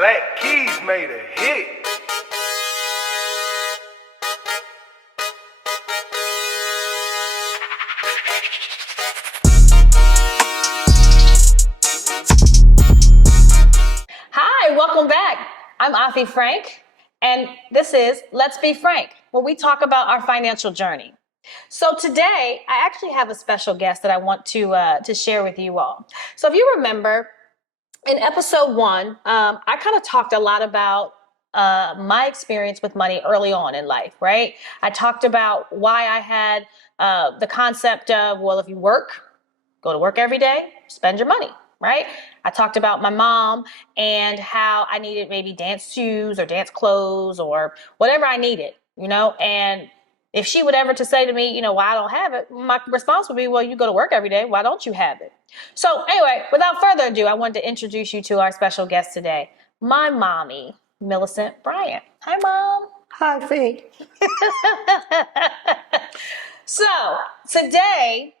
Black Keys made a hit. Hi, welcome back. I'm Afi Frank, and this is Let's Be Frank, where we talk about our financial journey. So today, I actually have a special guest that I want to share with you all. So if you remember, in episode 1, I kind of talked a lot about my experience with money early on in life, right? I talked about why I had the concept of, well, if you work, go to work every day, spend your money, right? I talked about my mom and how I needed maybe dance shoes or dance clothes or whatever I needed, and if she would ever to say to me, why I don't have it, my response would be, well, you go to work every day. Why don't you have it? So anyway, without further ado, I wanted to introduce you to our special guest today, my mommy, Millicent Bryant. Hi, Mom. Hi, Faye. So today,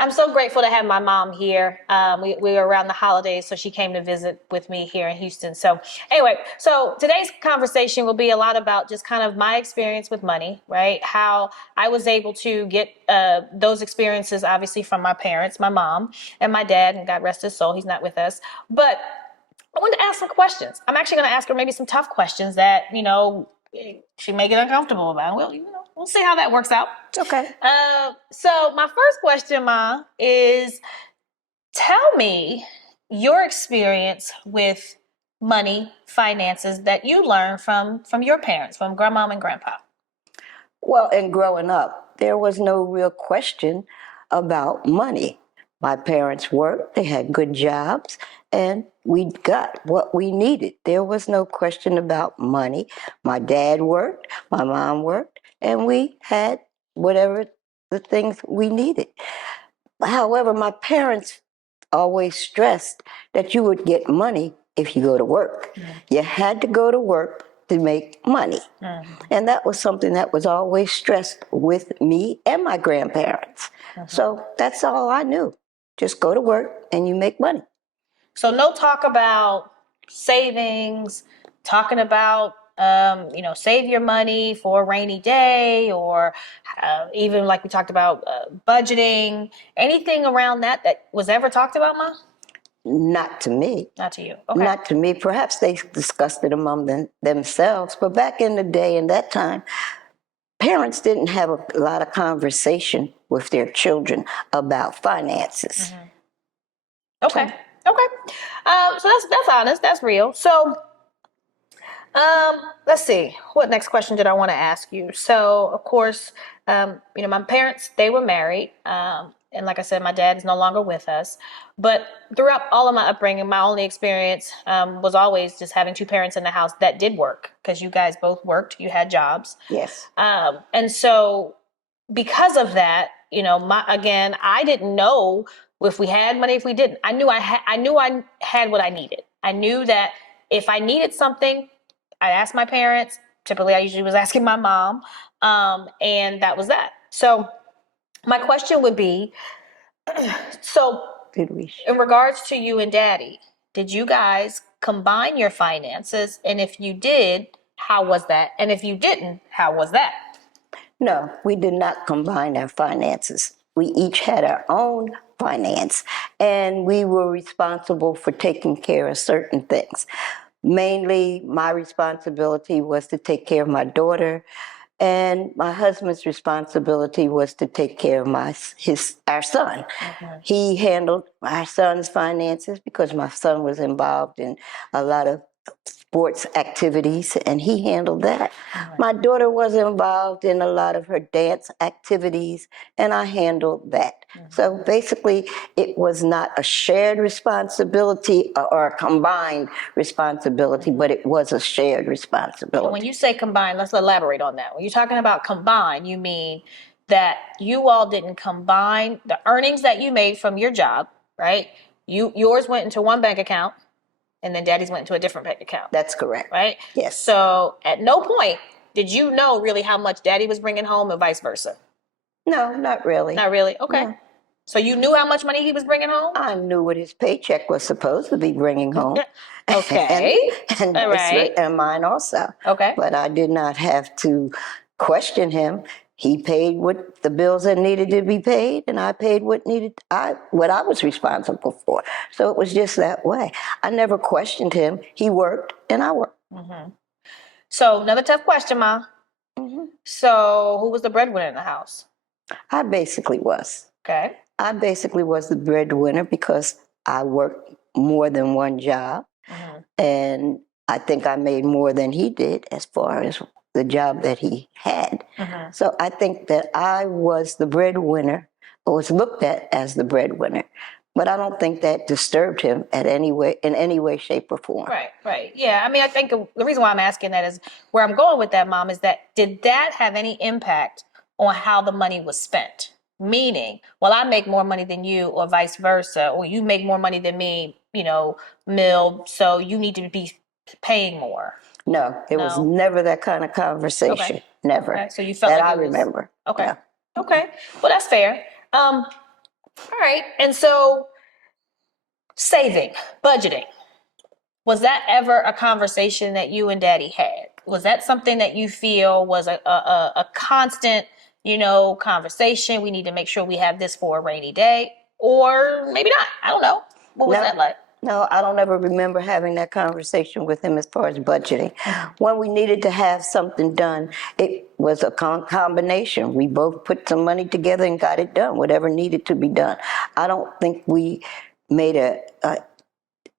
I'm so grateful to have my mom here. We were around the holidays, so she came to visit with me here in Houston. So anyway, so today's conversation will be a lot about just kind of my experience with money, right? How I was able to get those experiences, obviously, from my parents, my mom and my dad, and God rest his soul, he's not with us. But I wanted to ask some questions. I'm actually going to ask her maybe some tough questions that, she may get uncomfortable about. Well, we'll see how that works out. Okay. So my first question, Ma, is tell me your experience with money, finances that you learned from your parents, from grandma and grandpa. Well, in growing up, there was no real question about money. My parents worked, they had good jobs, and we got what we needed. There was no question about money. My dad worked, my mom worked, and we had whatever the things we needed. However, my parents always stressed that you would get money if you go to work. Mm-hmm. You had to go to work to make money. Mm-hmm. And that was something that was always stressed with me and my grandparents. Mm-hmm. So that's all I knew. Just go to work and you make money. So no talk about savings, talking about, save your money for a rainy day, or even like we talked about budgeting, anything around that was ever talked about, Ma? Not to me. Not to you. Okay. Not to me. Perhaps they discussed it among themselves. But back in the day, in that time, parents didn't have a lot of conversation with their children about finances. Mm-hmm. Okay. So that's honest. That's real. So let's see. What next question did I want to ask you? So of course, my parents, they were married. And like I said, my dad is no longer with us. But throughout all of my upbringing, my only experience was always just having two parents in the house that did work, because you guys both worked. You had jobs. Yes. And so because of that, I didn't know if we had money, if we didn't. I knew I had what I needed. I knew that if I needed something, I asked my parents. Typically, I usually was asking my mom. And that was that. So my question would be, in regards to you and Daddy, did you guys combine your finances? And if you did, how was that? And if you didn't, how was that? No, we did not combine our finances. We each had our own finance, and we were responsible for taking care of certain things. Mainly, my responsibility was to take care of my daughter, and my husband's responsibility was to take care of our son. Mm-hmm. He handled our son's finances because my son was involved in a lot of sports activities, and he handled that. Right. My daughter was involved in a lot of her dance activities, and I handled that. Mm-hmm. So basically, it was not a shared responsibility or a combined responsibility, but it was a shared responsibility. And when you say combined, let's elaborate on that. When you're talking about combined, you mean that you all didn't combine the earnings that you made from your job, right? Yours went into one bank account, and then Daddy's went into a different bank account. That's correct. Right? Yes. So at no point did you know really how much Daddy was bringing home and vice versa? No, not really. Not really? Okay. No. So you knew how much money he was bringing home? I knew what his paycheck was supposed to be bringing home. Okay. and, All right. and mine also. Okay. But I did not have to question him. He paid what the bills that needed to be paid, and I paid what I was responsible for. So it was just that way. I never questioned him. He worked, and I worked. So another tough question, Ma. Mhm. So who was the breadwinner in the house? I basically was. Okay. I basically was the breadwinner because I worked more than one job, and I think I made more than he did as far as the job that he had. So I think that I was the breadwinner, or was looked at as the breadwinner. But I don't think that disturbed him in any way, shape, or form. Right. Yeah. I mean, I think the reason why I'm asking that is where I'm going with that, Mom, is that did that have any impact on how the money was spent? Meaning, well, I make more money than you, or vice versa, or you make more money than me, Mill, so you need to be paying more. No, it was No. never that kind of conversation. Okay. Never. Okay. So you felt that like I it was- remember. Okay. Yeah. Okay. Well, that's fair. All right. And so saving, budgeting. Was that ever a conversation that you and Daddy had? Was that something that you feel was a constant, conversation? We need to make sure we have this for a rainy day, or maybe not. I don't know. What was that like? No, I don't ever remember having that conversation with him as far as budgeting. When we needed to have something done, it was a combination. We both put some money together and got it done, whatever needed to be done. I don't think we made a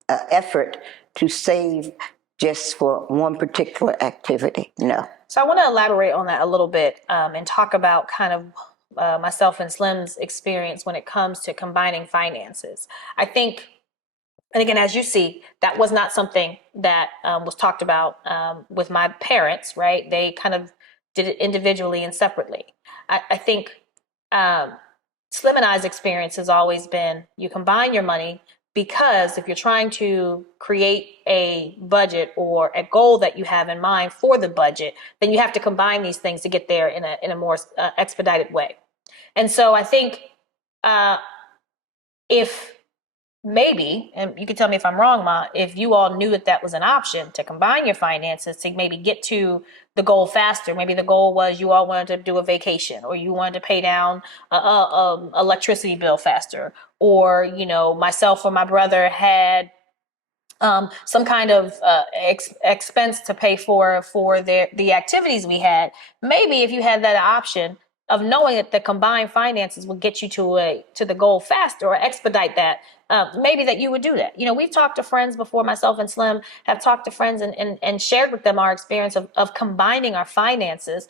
effort to save just for one particular activity. No. So I want to elaborate on that a little bit and talk about kind of myself and Slim's experience when it comes to combining finances. I think, and again, as you see, that was not something that was talked about with my parents, right? They kind of did it individually and separately. I think Slim and I's experience has always been you combine your money, because if you're trying to create a budget or a goal that you have in mind for the budget, then you have to combine these things to get there in a more expedited way. And so I think if maybe, and you can tell me if I'm wrong, Ma, if you all knew that that was an option to combine your finances to maybe get to the goal faster. Maybe the goal was you all wanted to do a vacation, or you wanted to pay down a electricity bill faster, or myself or my brother had some kind of expense to pay for the activities we had. Maybe if you had that option of knowing that the combined finances would get you to the goal faster or expedite that, maybe that you would do that. We've talked to friends before, myself and Slim have talked to friends and shared with them our experience of combining our finances.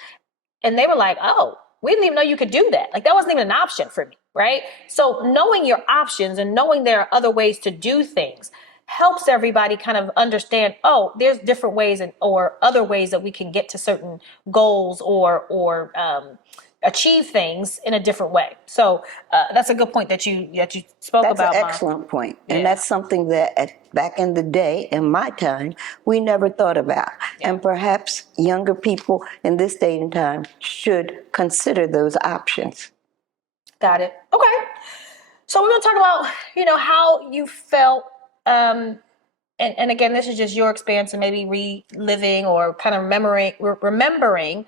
And they were like, oh, we didn't even know you could do that. Like, that wasn't even an option for me, right? So knowing your options and knowing there are other ways to do things helps everybody kind of understand, oh, there's different ways or other ways that we can get to certain goals or achieve things in a different way. So that's a good point that you spoke That's about. That's an excellent point. Yeah. And that's something that back in the day, in my time, we never thought about. Yeah. And perhaps younger people in this day and time should consider those options. Got it. Okay. So we're going to talk about, how you felt. And again, this is just your experience and maybe reliving or kind of remembering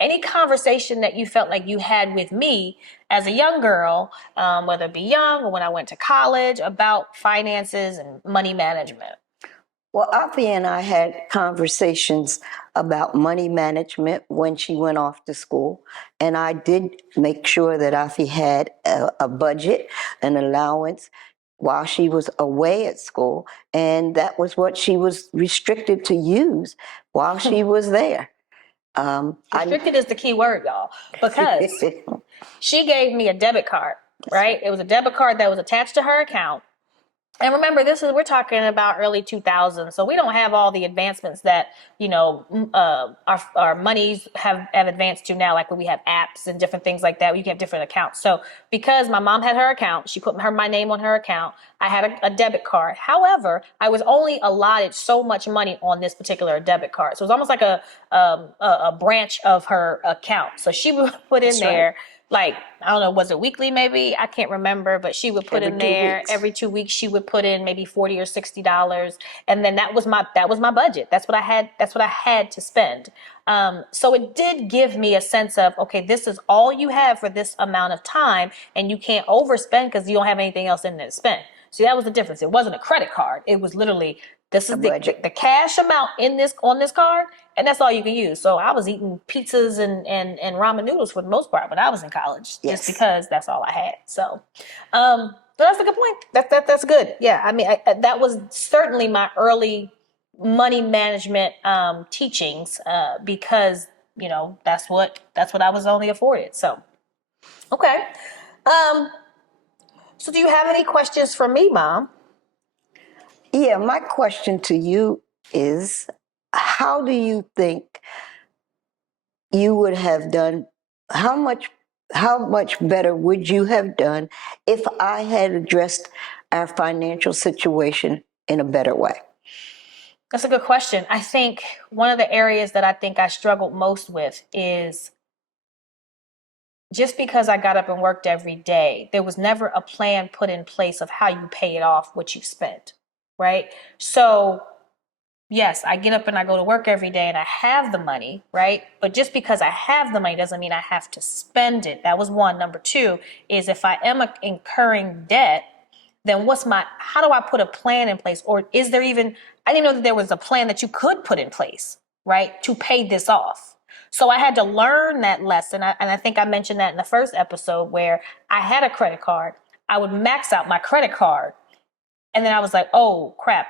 any conversation that you felt like you had with me as a young girl, whether it be young or when I went to college, about finances and money management. Well, Afi and I had conversations about money management when she went off to school. And I did make sure that Afi had a budget, an allowance, while she was away at school. And that was what she was restricted to use while she was there. Restricted is the key word, y'all, because she gave me a debit card, right? It was a debit card that was attached to her account. And remember, we're talking about early 2000s, so we don't have all the advancements that our monies have advanced to now, like when we have apps and different things like that. You can have different accounts. So because my mom had her account, she put my name on her account. I had a debit card. However, I was only allotted so much money on this particular debit card, so it was almost like a branch of her account. So she would put in there like, I don't know, was it weekly maybe? I can't remember, but she would put Every in 2 there weeks. every 2 weeks. She would put in maybe $40 or $60, and then that was my budget. That's what I had. That's what I had to spend. So it did give me a sense of, okay, this is all you have for this amount of time, and you can't overspend because you don't have anything else in there to spend. See, that was the difference. It wasn't a credit card. It was literally, this is the cash amount in this on this card, and that's all you can use. So I was eating pizzas and ramen noodles for the most part when I was in college, just because that's all I had. So, but that's a good point. That's good. Yeah, I mean, that was certainly my early money management teachings, because that's what I was only afforded. So, okay. So do you have any questions for me, Mom? Yeah, my question to you is, how do you think you would have done, how much better would you have done if I had addressed our financial situation in a better way? That's a good question. I think one of the areas that I think I struggled most with is, just because I got up and worked every day, there was never a plan put in place of how you pay it off what you spent, right? So yes, I get up and I go to work every day and I have the money, right? But just because I have the money doesn't mean I have to spend it. That was one. Number two is, if I am incurring debt, then how do I put a plan in place? Or is there even, I didn't know that there was a plan that you could put in place, right, to pay this off. So I had to learn that lesson. And I think I mentioned that in the first episode, where I had a credit card. I would max out my credit card. And then I was like, oh, crap,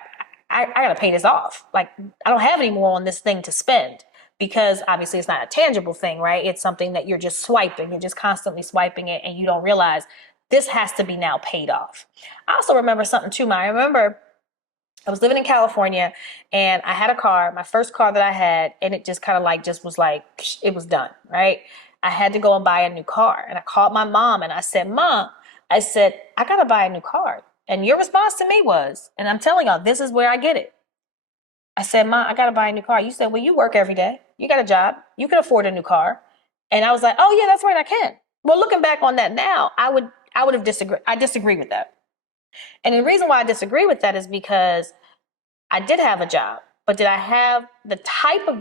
I got to pay this off. Like, I don't have any more on this thing to spend, because obviously it's not a tangible thing, right? It's something that you're just swiping. You're just constantly swiping it, and you don't realize this has to be now paid off. I also remember something too, I remember I was living in California and I had a car, my first car that I had, and it just kind of it was done, right? I had to go and buy a new car. And I called my mom and I said, Mom, I got to buy a new car. And your response to me was, and I'm telling y'all, this is where I get it. I said, Mom, I got to buy a new car. You said, well, you work every day. You got a job. You can afford a new car. And I was like, oh yeah, that's right, I can. Well, looking back on that now, I would have disagreed. I disagree with that. And the reason why I disagree with that is because I did have a job, but did I have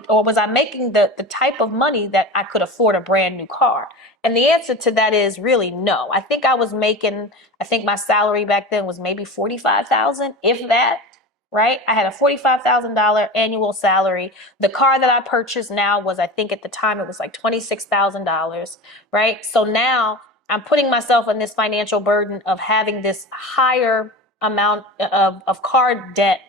or was I making the type of money that I could afford a brand new car? And the answer to that is really no. I think my salary back then was maybe $45,000, if that, right? I had a $45,000 annual salary. The car that I purchased now was, I think at the time it was like $26,000, right? So now I'm putting myself in this financial burden of having this higher amount of car debt.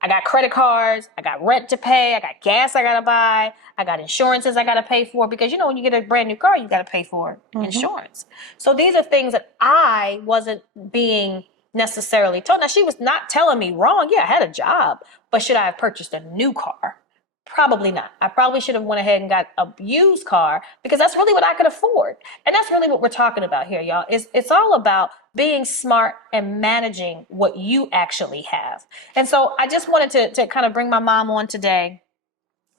I got credit cards, I got rent to pay, I got gas I gotta buy, I got insurances I gotta pay for, because when you get a brand new car, you gotta pay for insurance. So these are things that I wasn't being necessarily told. Now, she was not telling me wrong. Yeah, I had a job, but should I have purchased a new car? Probably not. I probably should have went ahead and got a used car, because that's really what I could afford. And that's really what we're talking about here, y'all. It's all about being smart and managing what you actually have. And so I just wanted to kind of bring my mom on today,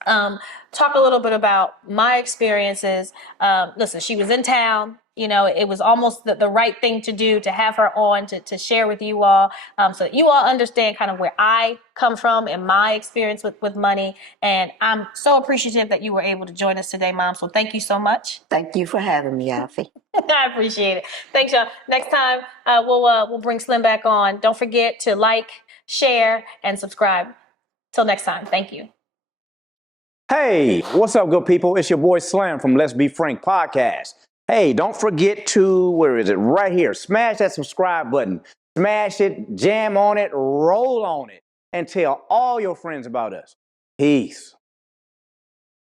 talk a little bit about my experiences. Listen, she was in town. It was almost the right thing to do to have her on to share with you all, so that you all understand kind of where I come from and my experience with money. And I'm so appreciative that you were able to join us today, Mom. So thank you so much. Thank you for having me, Afi. I appreciate it. Thanks, y'all. Next time, we'll bring Slim back on. Don't forget to like, share, and subscribe. Till next time. Thank you. Hey, what's up, good people? It's your boy Slim from Let's Be Frank podcast. Hey, don't forget to, where is it? Right here. Smash that subscribe button. Smash it, jam on it, roll on it, and tell all your friends about us. Peace.